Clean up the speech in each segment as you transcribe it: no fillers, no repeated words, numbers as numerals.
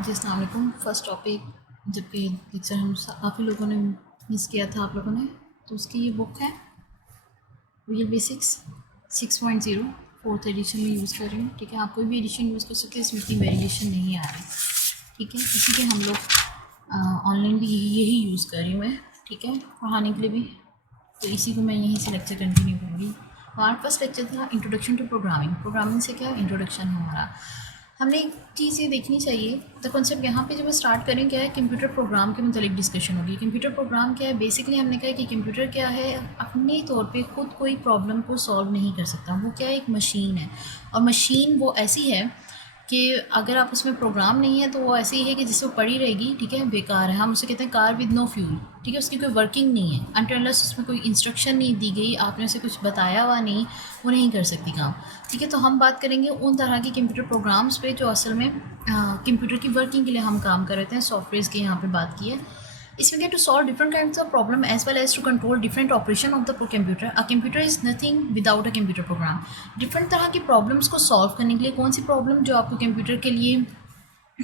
जी, अस्सलाम वालेकुम। First topic जबकि लेक्चर हम काफ़ी लोगों ने मिस किया था आप लोगों ने, तो उसकी ये बुक है रियल बेसिक्स 6.0 फोर्थ एडिशन में यूज़ कर रही हूँ। ठीक है, आप कोई भी एडिशन यूज़ कर सकते हैं, इसमें इतनी वेरिएशन नहीं आ रही। ठीक है, इसी के हम लोग ऑनलाइन भी यही यूज़ कर रही हूँ मैं। ठीक है, पढ़ाने के लिए भी, तो इसी को मैं यहीं से लेक्चर कंटिन्यू करूँगी। हमारा फर्स्ट लेक्चर था इंट्रोडक्शन टू प्रोग्रामिंग। प्रोग्रामिंग से क्या इंट्रोडक्शन है हमारा। हमने एक चीज़ ये देखनी चाहिए, द कॉन्सेप्ट यहाँ पे जब हम स्टार्ट करें क्या है, कंप्यूटर प्रोग्राम के मतलब डिस्कशन होगी। कंप्यूटर प्रोग्राम क्या है, बेसिकली हमने कहा कि कंप्यूटर क्या है, अपने तौर पे खुद कोई प्रॉब्लम को सॉल्व नहीं कर सकता। वो क्या है, एक मशीन है। और मशीन वो ऐसी है कि अगर आप उसमें प्रोग्राम नहीं है तो वो ऐसे ही है कि जिससे वो पड़ी रहेगी। ठीक है, बेकार है। हम उसे कहते हैं कार विद नो फ्यूल। ठीक है, उसकी कोई वर्किंग नहीं है अनटिल अनलेस उसमें कोई इंस्ट्रक्शन नहीं दी गई, आपने उसे कुछ बताया हुआ नहीं, वो नहीं कर सकती काम। ठीक है, तो हम बात करेंगे उन तरह के कंप्यूटर प्रोग्राम्स पे जो असल में कंप्यूटर की वर्किंग के लिए हम काम कर रहे थे। सॉफ्टवेयर्स की यहाँ पे बात की है। इसमें क्या, to solve different kinds of problem as well as to control different operation of the computer. A computer is nothing without a computer program. Different तरह की प्रॉब्लम्स को सॉल्व करने के लिए, कौन सी प्रॉब्लम जो आपको कंप्यूटर के लिए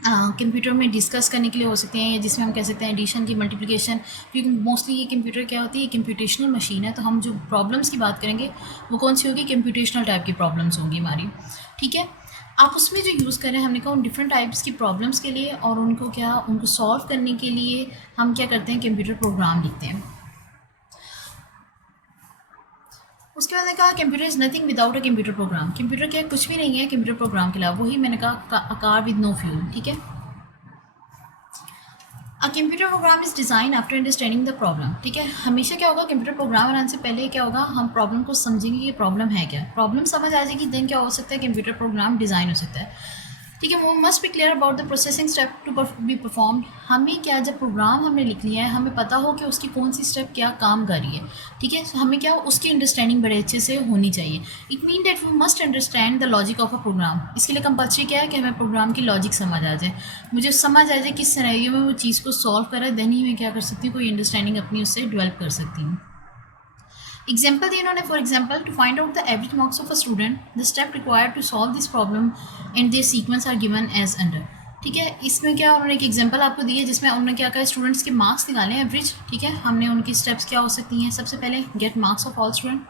कंप्यूटर में डिस्कस करने के लिए हो सकते हैं, या जिसमें हम कह सकते हैं एडिशन की, मल्टीप्लिकेशन, क्योंकि मोस्टली ये कंप्यूटर क्या होती है, कंप्यूटेशनल मशीन है। तो हम जो प्रॉब्लम्स की बात करेंगे वो कौन सी होगी, कंप्यूटेशनल टाइप की प्रॉब्लम्स होंगी हमारी। ठीक है, आप उसमें जो यूज़ करें, हमने कहा उन डिफरेंट टाइप्स की प्रॉब्लम्स के लिए और उनको सॉल्व करने के लिए हम क्या करते हैं, कंप्यूटर प्रोग्राम लिखते हैं। उसके बाद मैंने कहा computer is nothing without a computer programme. Computer क्या, कुछ भी नहीं है कंप्यूटर प्रोग्राम के अलावा। वही मैंने कहा कार विद नो फ्यूल। ठीक है, a computer program is design after understanding the problem. ठीक है, हमेशा क्या होगा, कंप्यूटर प्रोग्राम बनाने से पहले क्या होगा, हम प्रॉब्लम को समझेंगे कि प्रॉब्लम है क्या। प्रॉब्लम समझ आ जाएगी, देन क्या हो सकता है, कंप्यूटर प्रोग्राम डिज़ाइन हो सकता है। ठीक है, वो must be clear about the processing step to be performed. हमें क्या, जब प्रोग्राम हमने लिख लिया है, हमें पता हो कि उसकी कौन सी स्टेप क्या काम कर रही है। ठीक है, so हमें क्या, उसकी अंडरस्टैंडिंग बड़े अच्छे से होनी चाहिए। It mean that we must understand the logic of a program. इसके लिए कंपल्सरी क्या है कि हमें प्रोग्राम की लॉजिक समझ आ जाए, मुझे समझ आ जाए किस सिनेरियो में वो चीज़ को सॉल्व करा है, देन ही मैं क्या कर सकती हूँ, कोई अंडरस्टैंडिंग अपनी उससे डेवलप कर सकती हूँ। एग्जाम्पल दिए इन्होंने, for example to find out the average marks of a student, the step required to solve this problem and their sequence are given as under. ठीक है, इसमें क्या उन्होंने एक एग्जाम्पल आपको दी है जिसमें उन्होंने क्या कहा, स्टूडेंट्स के मार्क्स निकाले एवरेज। ठीक है, हमने उनकी स्टेप्स क्या हो सकती हैं, सबसे पहले gate marks of all student.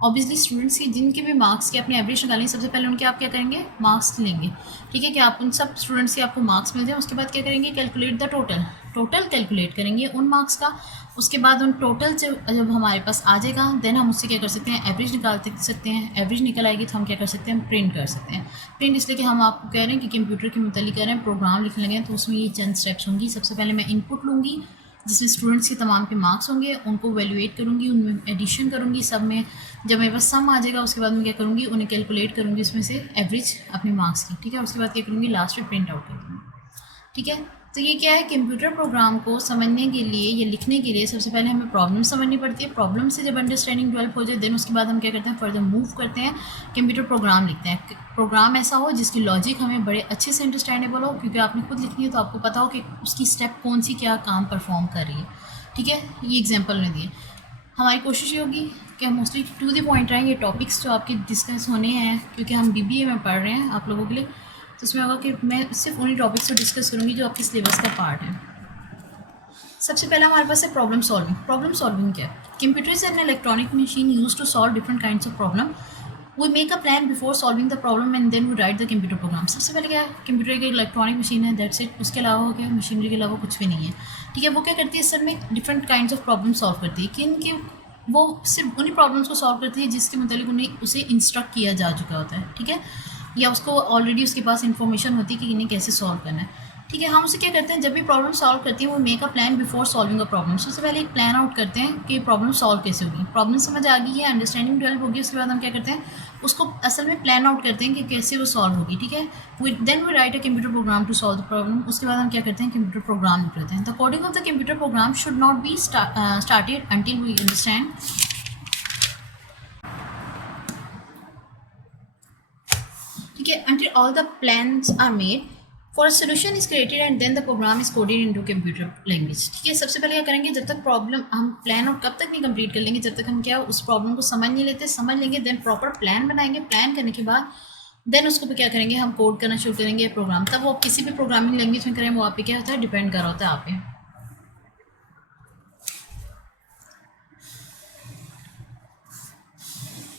Obviously students की जिनके भी मार्क्स के अपने एवरेज निकालेंगे, सबसे पहले उनके आप क्या करेंगे, मार्क्स लेंगे। ठीक है, कि आप उन सब स्टूडेंट्स के आपको मार्क्स मिल जाए, उसके बाद क्या करेंगे, calculate the total. Total calculate करेंगे उन मार्क्स का। उसके बाद उन टोटल से जब हमारे पास आ जाएगा, देन हम उससे क्या कर सकते हैं, एवरेज निकाल सकते हैं। एवरेज निकल आएगी तो हम क्या कर सकते हैं, प्रिंट कर सकते हैं। प्रिंट इसलिए कि हम आपको कह रहे हैं कि कंप्यूटर के मुतालिक कह रहे हैं, प्रोग्राम लिखने लगे हैं, तो उसमें ये चंद स्टेप्स होंगी। सबसे पहले मैं इनपुट लूँगी जिसमें स्टूडेंट्स के तमाम के मार्क्स होंगे, उनको वैल्यूएट करूँगी, उनमें एडिशन करूँगी, सब में जब मेरे पास सम आ जाएगा, उसके बाद मैं क्या करूँगी, उन्हें कैलकुलेट करूँगी इसमें से एवरेज अपने मार्क्स की। ठीक है, उसके बाद क्या करूँगी, लास्ट में प्रिंट आउट कर दूँगी। ठीक है, तो ये क्या है, कंप्यूटर प्रोग्राम को समझने के लिए या लिखने के लिए सबसे पहले हमें प्रॉब्लम समझनी पड़ती है। प्रॉब्लम से जब अंडरस्टैंडिंग डेवलप हो जाए, देन उसके बाद हम क्या करते हैं, फर्दर मूव करते हैं, कंप्यूटर प्रोग्राम लिखते हैं। प्रोग्राम ऐसा हो जिसकी लॉजिक हमें बड़े अच्छे से अंडरस्टैंडेबल हो, क्योंकि आपने खुद लिखनी है तो आपको पता हो कि उसकी स्टेप कौन सी क्या काम परफॉर्म कर रही है। ठीक है, ये एग्जाम्पल ने दिए। हमारी कोशिश ये होगी कि हम मोस्टली टू द पॉइंट रहेंगे। टॉपिक्स जो आपके डिस्कस होने हैं, क्योंकि हम बीबीए में पढ़ रहे हैं आप लोगों के लिए, तो उसमें होगा कि मैं सिर्फ उन्हीं टॉपिक्स को डिस्कस करूँगी जो आपके सिलेबस का पार्ट है। सबसे पहला हमारे पास है प्रॉब्लम सॉल्विंग। प्रॉब्लम सॉल्विंग क्या है, computer is an electronic machine use to solve different kinds of problem. We make a plan before solving the problem and then we write the computer program. सबसे पहले क्या है, computer एक electronic machine है, that's it. उसके अलावा क्या, machinery के अलावा कुछ भी नहीं है। ठीक है, वो क्या करती है, सर में different kinds of problem solve करती है। कि वो सिर्फ उन्हीं प्रॉब्लम्स को सॉल्व करती है जिसके मुतालिक उन्हें उसे इंस्ट्रक्ट किया जा चुका होता है। ठीक है, या उसको ऑलरेडी उसके पास इंफॉर्मेशन होती है कि इन्हें कैसे सॉल्व करना है। ठीक है, हम उसे क्या करते हैं, जब भी प्रॉब्लम सॉल्व करती है, वो make a plan before solving a problem. सबसे पहले एक प्लान आउट करते हैं कि प्रॉब्लम सॉल्व कैसे होगी। प्रॉब्लम समझ आ गई है, अंडरस्टैंडिंग डेवलप होगी, उसके बाद हम क्या करते हैं, उसको असल में प्लान आउट करते हैं कि कैसे वो सॉल्व होगी। ठीक है, then we write a computer program to solve the problem. उसके बाद हम क्या करते हैं, कंप्यूटर प्रोग्राम लिख लेते हैं। The coding of the computer program should not be started until we understand. ठीक है, until all the plans are made for a solution is created and then the program is coded into computer language। ठीक है, सबसे पहले क्या करेंगे, जब तक प्रॉब्लम हम प्लान और कब तक नहीं कंप्लीट कर लेंगे, जब तक हम क्या उस प्रॉब्लम को समझ नहीं लेते। समझ लेंगे, देन प्रॉपर प्लान बनाएंगे। प्लान करने के बाद देन उसको भी क्या करेंगे, हम कोड करना शुरू करेंगे प्रोग्राम। तब वो किसी भी प्रोग्रामिंग लैंग्वेज में करें, वो आप पे क्या होता है, डिपेंड कर रहा होता है आप पे।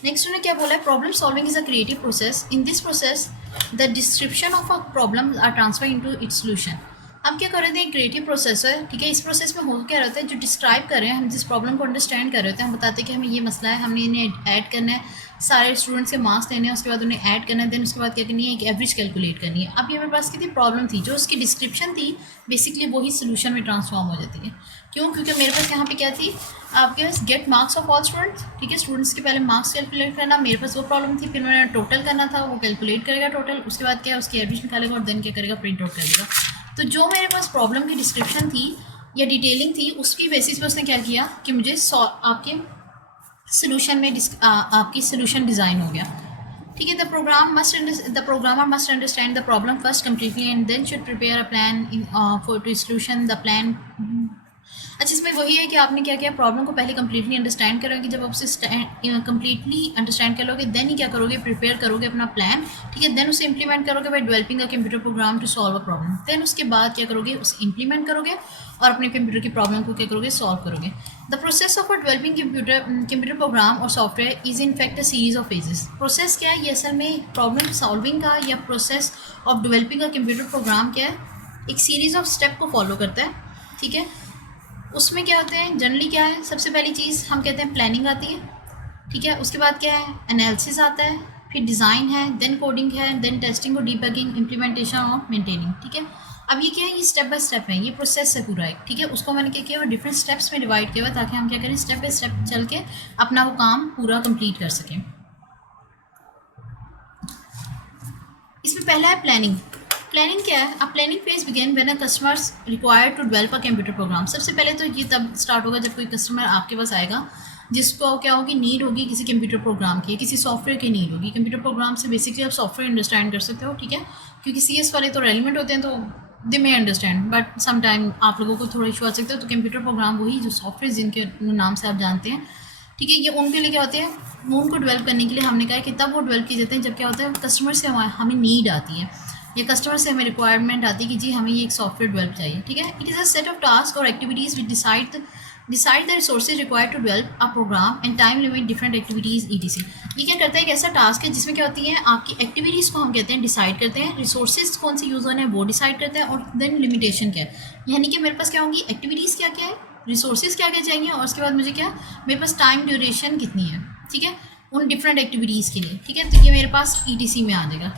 नेक्स्ट उन्होंने क्या बोला है, problem solving is a creative process. In this process the description of a problem are transfer into its solution. हम क्या कर रहे थे, एक क्रिएटिव प्रोसेस है, ठीक है। इस प्रोसेस में हो क्या रहता है, जो डिस्क्राइब कर रहे हैं, हम जिस प्रॉब्लम को अंडरस्टैंड कर रहे होते हैं, हम बताते हैं कि हमें ये मसला है, हमने इन्हें ऐड करना है, सारे स्टूडेंट्स के मार्क्स लेने हैं, उसके बाद उन्हें ऐड करना है, देन उसके बाद क्या करनी है, एक एवरेज कैलकुलेट करनी है। अब ये मेरे पास की थी प्रॉब्लम थी, जो उसकी डिस्क्रिप्शन थी बेसिकली वही सोल्यूशन में ट्रांसफॉर्म हो जाती है। क्यों? क्योंकि मेरे पास यहाँ पे क्या थी, आपके पास GATE marks of all students, ठीक है। स्टूडेंट्स के पहले मार्क्स कैलकुलेट करना, मेरे पास वो प्रॉब्लम थी। फिर मैंने टोटल करना था, वो कैलकुलेट करेगा टोटल, उसके बाद क्या है, उसकी एवरेज निकालेगा और देन क्या करेगा, प्रिंट आउट कर देगा। तो जो मेरे पास प्रॉब्लम की डिस्क्रिप्शन थी या डिटेलिंग थी, उसकी बेसिस पे उसने क्या किया कि मुझे आपके सोल्यूशन में आपकी सोल्यूशन डिज़ाइन हो गया, ठीक है। The programmer must understand the problem first completely and then should prepare a plan for to solution the plan. अच्छा, इसमें वही है कि आपने क्या किया, प्रॉब्लम को पहले कम्प्लीटली अंडरस्टैंड करोगे। जब आप उसे कम्प्लीटली अंडरस्टैंड कर लोगे, देन ही क्या करोगे, प्रिपेयर करोगे अपना प्लान, ठीक है। देन उसे इंप्लीमेंट करोगे by developing a computer program to solve a problem. Then उसके बाद क्या करोगे, उसे इंप्लीमेंट करोगे और अपने कंप्यूटर की प्रॉब्लम को क्या करोगे, सॉल्व करोगे। The process of developing computer program और software is in fact a series of phases. Process क्या है, ये असल में प्रॉब्लम सॉल्विंग का या process of developing a computer program क्या है, एक सीरीज ऑफ स्टेप को फॉलो करता है, ठीक है। उसमें क्या होते हैं जनरली, क्या है, सबसे पहली चीज़ हम कहते हैं प्लानिंग आती है, ठीक है। उसके बाद क्या है, एनालिसिस आता है, फिर डिज़ाइन है, देन कोडिंग है, देन टेस्टिंग और डीबगिंग, इम्प्लीमेंटेशन और मेंटेनिंग, ठीक है। अब ये क्या है, ये स्टेप बाय स्टेप है, ये प्रोसेस है पूरा एक, ठीक है। उसको मैंने क्या किया, डिफरेंट स्टेप्स में डिवाइड किया हुआ, ताकि हम क्या करें, स्टेप बाय स्टेप चल के अपना वो काम पूरा कंप्लीट कर सकें। इसमें पहला है प्लानिंग। प्लानिंग क्या है, अब planning phase begin when a customers required to develop a computer program. सबसे पहले तो ये तब स्टार्ट होगा जब कोई कस्टमर आपके पास आएगा जिसको क्या होगी, नीड होगी किसी कंप्यूटर प्रोग्राम की, किसी सॉफ्टवेयर की नीड होगी। कंप्यूटर प्रोग्राम से बेसिकली आप सॉफ्टवेयर अंडरस्टैंड कर सकते हो, ठीक है। क्योंकि CS वाले तो रेलिवेंट होते हैं, तो दे मे अंडरस्टैंड, बट सम टाइम आप लोगों को थोड़ा इशू आ सकता है। तो कंप्यूटर प्रोग्राम वही जो सॉफ्टवेयर जिनके नाम से आप जानते हैं, ठीक है, ये उनके लिए क्या होते हैं, उनको डेवलप करने के लिए हमने कहा कि तब वो डेवलप किए जाते हैं जब क्या होता है, कस्टमर से हमें नीड आती है या कस्टमर से हमें रिक्वायरमेंट आती है कि जी हमें ये एक सॉफ्टवेयर डेवलप चाहिए, ठीक है। It is a set of task और activities which decide the resources required to develop a program and time limit different activities ETC। ये क्या करता है, एक ऐसा टास्क है जिसमें क्या होती है, आपकी एक्टिविटीज़ को हम कहते हैं डिसाइड करते हैं, रिसोर्सेज कौन से यूज़ होने हैं वो डिसाइड करते हैं, और देन लिमिटेशन क्या है, यानी कि मेरे पास क्या होंगी, एक्टिविटीज़ क्या क्या है, रिसोर्सेज क्या क्या चाहिए, और उसके बाद मुझे क्या, मेरे पास टाइम ड्यूरेशन कितनी है, ठीक है, उन डिफरेंट एक्टिविटीज़ के लिए, ठीक है। तो ये मेरे पास ETC में आ जाएगा।